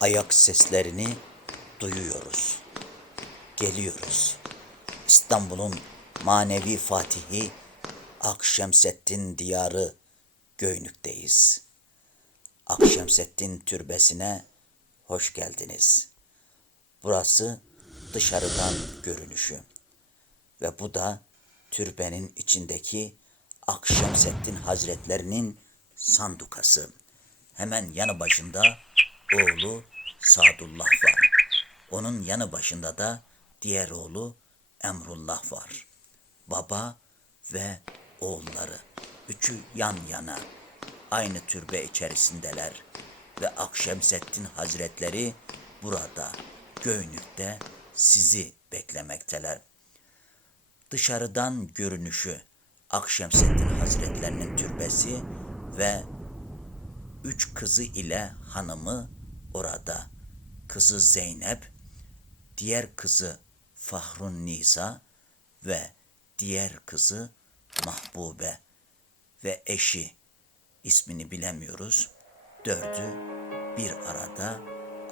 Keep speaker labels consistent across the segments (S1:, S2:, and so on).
S1: ayak seslerini duyuyoruz. Geliyoruz. İstanbul'un manevi fatihi Akşemseddin diyarı Göynük'teyiz. Akşemseddin türbesine hoş geldiniz. Burası dışarıdan görünüşü ve bu da türbenin içindeki Akşemseddin Hazretlerinin sandukası. Hemen yanı başında oğlu Sadullah var. Onun yanı başında da diğer oğlu Emrullah var. Baba ve oğulları. Üçü yan yana. Aynı türbe içerisindeler. Ve Akşemseddin Hazretleri burada, Göynük'te sizi beklemekteler. Dışarıdan görünüşü Akşemseddin Hazretlerinin türbesi ve üç kızı ile hanımı orada. Kızı Zeynep, diğer kızı Fahrun Nisa ve diğer kızı Mahbube ve eşi ismini bilemiyoruz. Dördü bir arada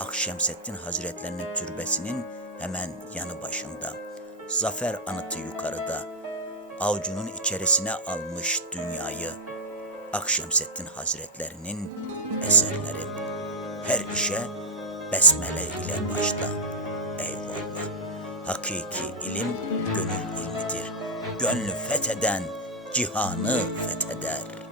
S1: Akşemseddin Hazretlerinin türbesinin hemen yanı başında. Zafer anıtı yukarıda. Avcunun içerisine almış dünyayı. Akşemseddin Hazretlerinin eserleri. Her işe besmele ile başla. Eyvallah. Hakiki ilim gönül ilmidir. Gönlü fetheden cihanı fetheder.